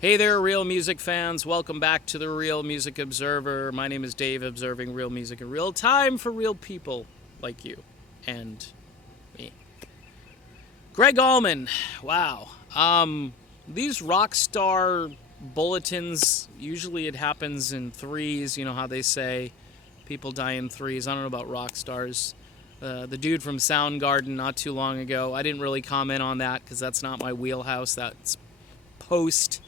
Hey there, real music fans. Welcome back to the Real Music Observer. My name is Dave, observing real music in real time for real people like you and me. Gregg Allman. Wow. These rock star bulletins, usually it happens in threes. You know how they say people die in threes. I don't know about rock stars. The dude from Soundgarden not too long ago, I didn't really comment on that because that's not my wheelhouse. That's post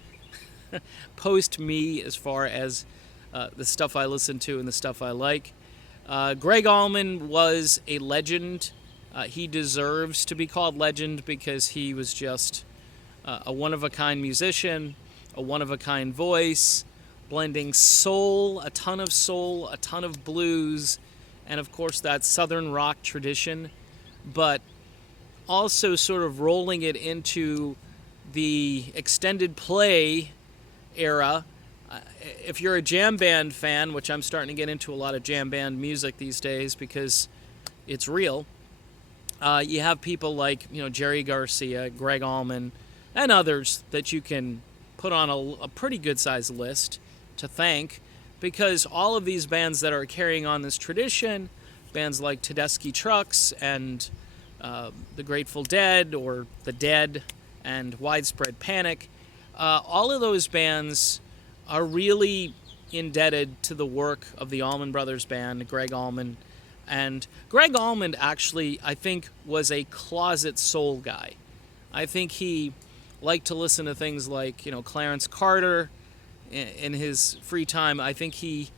post me as far as the stuff I listen to and the stuff I like. Gregg Allman was a legend. He deserves to be called legend because he was just a one-of-a-kind musician, a one-of-a-kind voice, blending soul, a ton of blues, and of course that southern rock tradition, but also sort of rolling it into the extended play era. If you're a jam band fan, which I'm starting to get into a lot of jam band music these days because it's real, you have people like Jerry Garcia, Gregg Allman, and others that you can put on a pretty good sized list to thank, because all of these bands that are carrying on this tradition, bands like Tedeschi Trucks and the Grateful Dead or the Dead and Widespread Panic, all of those bands are really indebted to the work of the Allman Brothers Band, Gregg Allman. And Gregg Allman actually, I think, was a closet soul guy. I think he liked to listen to things like, Clarence Carter in his free time. I think he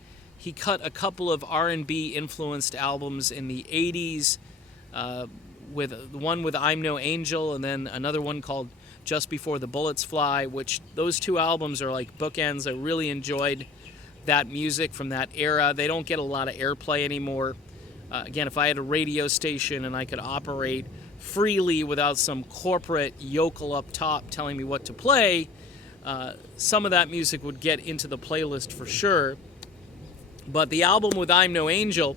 cut a couple of R&B influenced albums in the 80s, with one with I'm No Angel and then another one called Just Before the Bullets Fly, which those two albums are like bookends. I really enjoyed that music from that era. They don't get a lot of airplay anymore. Again, if I had a radio station and I could operate freely without some corporate yokel up top telling me what to play, some of that music would get into the playlist for sure. But the album with I'm No Angel,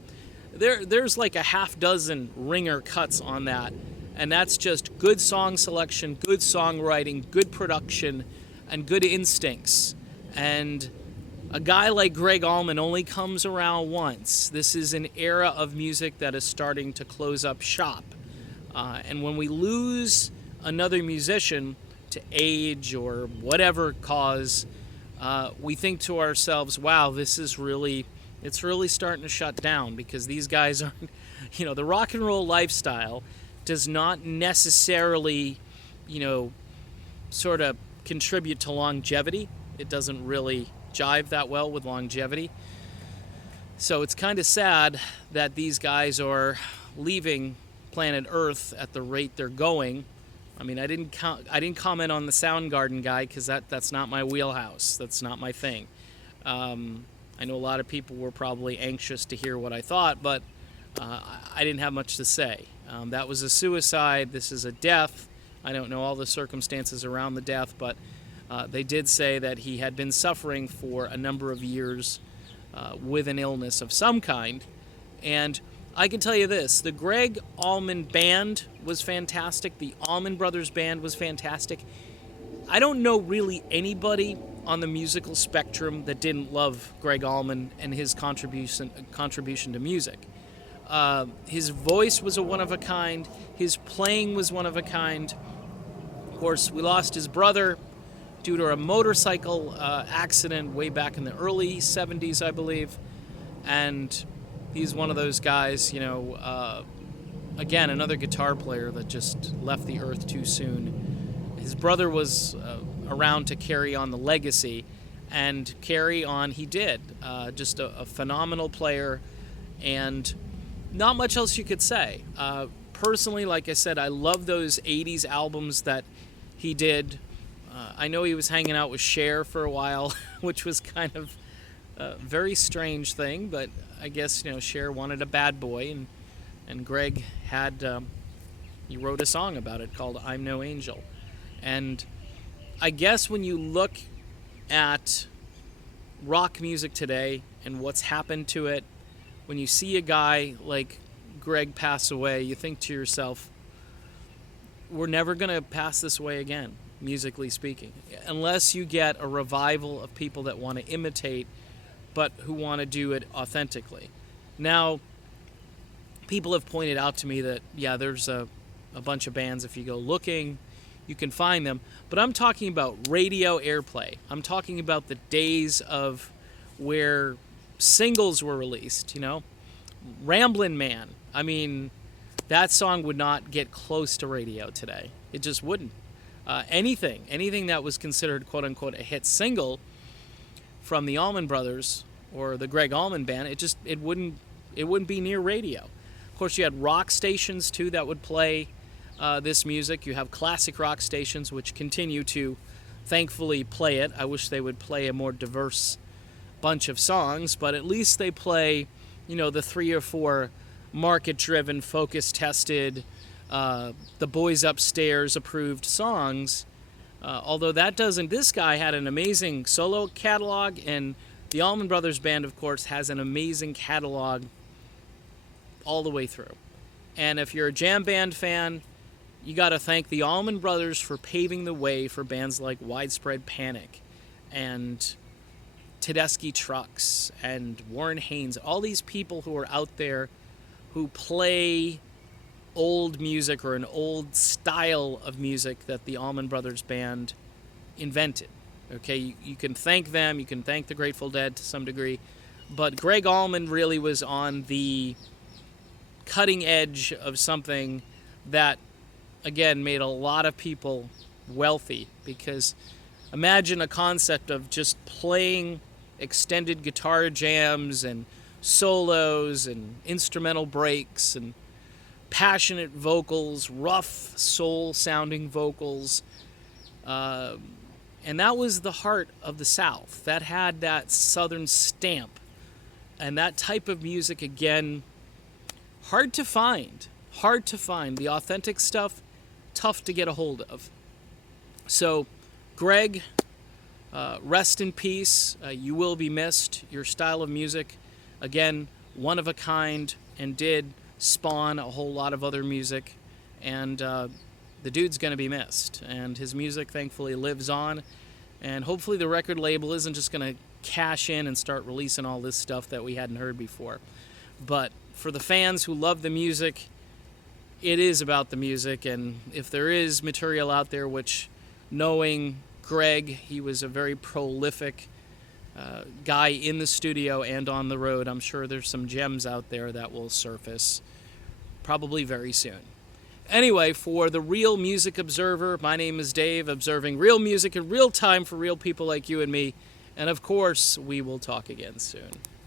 there's like a half dozen ringer cuts on that. And that's just good song selection, good songwriting, good production, and good instincts. And a guy like Gregg Allman only comes around once. This is an era of music that is starting to close up shop. And when we lose another musician to age or whatever cause, we think to ourselves, wow, it's really starting to shut down, because these guys aren't, the rock and roll lifestyle does not necessarily, sort of contribute to longevity. It doesn't really jive that well with longevity. So it's kind of sad that these guys are leaving planet Earth at the rate they're going. I mean, I didn't comment on the Soundgarden guy because that's not my wheelhouse. That's not my thing. I know a lot of people were probably anxious to hear what I thought, but I didn't have much to say. That was a suicide. This is a death. I don't know all the circumstances around the death, but they did say that he had been suffering for a number of years with an illness of some kind. And I can tell you this, the Gregg Allman Band was fantastic. The Allman Brothers Band was fantastic. I don't know really anybody on the musical spectrum that didn't love Gregg Allman and his contribution to music. His voice was a one-of-a-kind. His playing was one-of-a-kind. Of course, we lost his brother due to a motorcycle accident way back in the early 70s, I believe. And he's one of those guys, again, another guitar player that just left the earth too soon. His brother was around to carry on the legacy, and carry on he did. Just a phenomenal player, and not much else you could say. Personally, like I said, I love those 80s albums that he did. I know he was hanging out with Cher for a while, which was kind of a very strange thing, but I guess, Cher wanted a bad boy, and Gregg had, he wrote a song about it called I'm No Angel. And I guess when you look at rock music today and what's happened to it, when you see a guy like Gregg pass away, you think to yourself, we're never going to pass this way again. musically speaking, unless you get a revival of people that want to imitate, but who want to do it authentically. Now, people have pointed out to me that, yeah, there's a bunch of bands, if you go looking, you can find them. But I'm talking about radio airplay. I'm talking about the days of where singles were released, you know? Ramblin' Man. I mean, that song would not get close to radio today. It just wouldn't. Anything that was considered quote-unquote a hit single from the Allman Brothers or the Gregg Allman Band, it wouldn't be near radio. Of course, you had rock stations too that would play this music. You have classic rock stations which continue to thankfully play it. I wish they would play a more diverse bunch of songs, but at least they play, you know, the 3 or 4 market-driven, focus-tested, the Boys Upstairs approved songs. Although this guy had an amazing solo catalog, and the Allman Brothers Band, of course, has an amazing catalog all the way through. And if you're a jam band fan, you got to thank the Allman Brothers for paving the way for bands like Widespread Panic and Tedeschi Trucks and Warren Haynes, all these people who are out there who play old music or an old style of music that the Allman Brothers Band invented. Okay, you can thank them, you can thank the Grateful Dead to some degree, but Gregg Allman really was on the cutting edge of something that, again, made a lot of people wealthy, because imagine a concept of just playing extended guitar jams and solos and instrumental breaks and passionate vocals, rough soul-sounding vocals. And that was the heart of the South. That had that Southern stamp. And that type of music, again, hard to find. Hard to find. The authentic stuff, tough to get a hold of. So, Gregg, rest in peace. You will be missed. Your style of music, again, one of a kind, and did spawn a whole lot of other music. And the dude's going to be missed. And his music, thankfully, lives on. And hopefully the record label isn't just going to cash in and start releasing all this stuff that we hadn't heard before. But for the fans who love the music, it is about the music. And if there is material out there, which, knowing Gregg, he was a very prolific guy in the studio and on the road, I'm sure there's some gems out there that will surface probably very soon. Anyway, for the Real Music Observer, my name is Dave, observing real music in real time for real people like you and me. And of course, we will talk again soon.